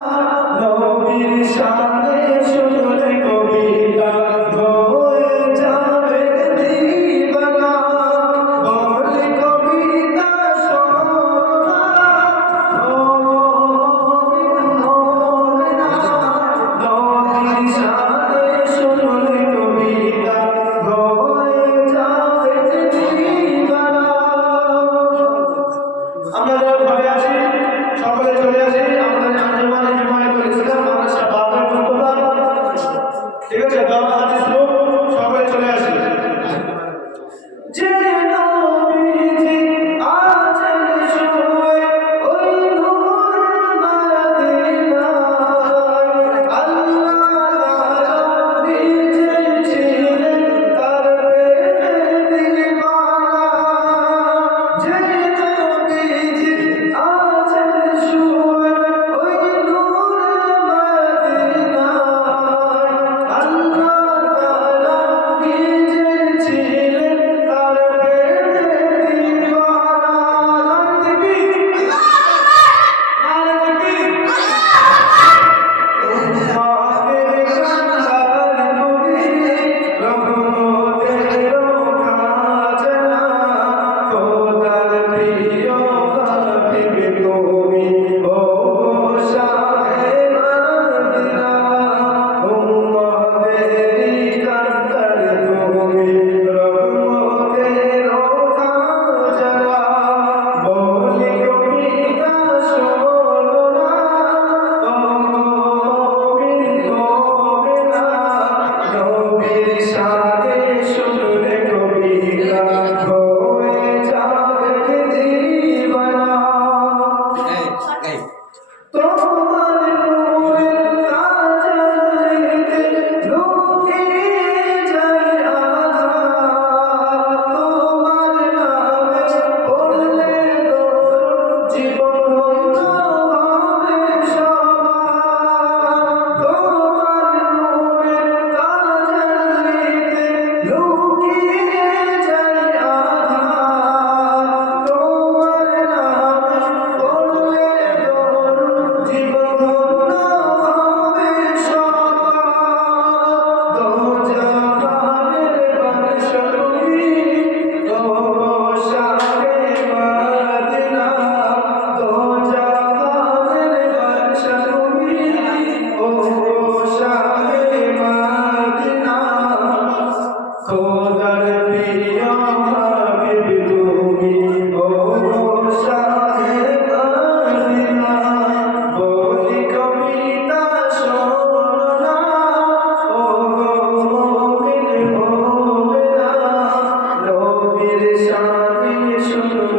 নবীর শানে শুনলে কবিতা হয়ে যাবে দিবানা। বলে কবিতা শোনা, নবীর শানে শুনলে কবিতা হয়ে যাবে দিবানা। আমরা যারা ঘরে আছি সকলে চলে আসি। আমাদের আঞ্জুমানে হিমায়ত করেছিলাম মাদ্রাসা বাজার কতবার, ঠিক আছে? দাওয়াত হাদিস লোক সকলে চলে আসি। যে নবীজি আছেন শুয়ে ওই নূরের মদিনায়, আল্লাহ নবী ছিলেন তার প্রেমের দিওয়ানা। যে নবীজি আছেন শুয়ে ওই নূরের মদিনায়, আল্লাহ নবী ছিলেন তার প্রেমের দিওয়ানা। শানে শুনলে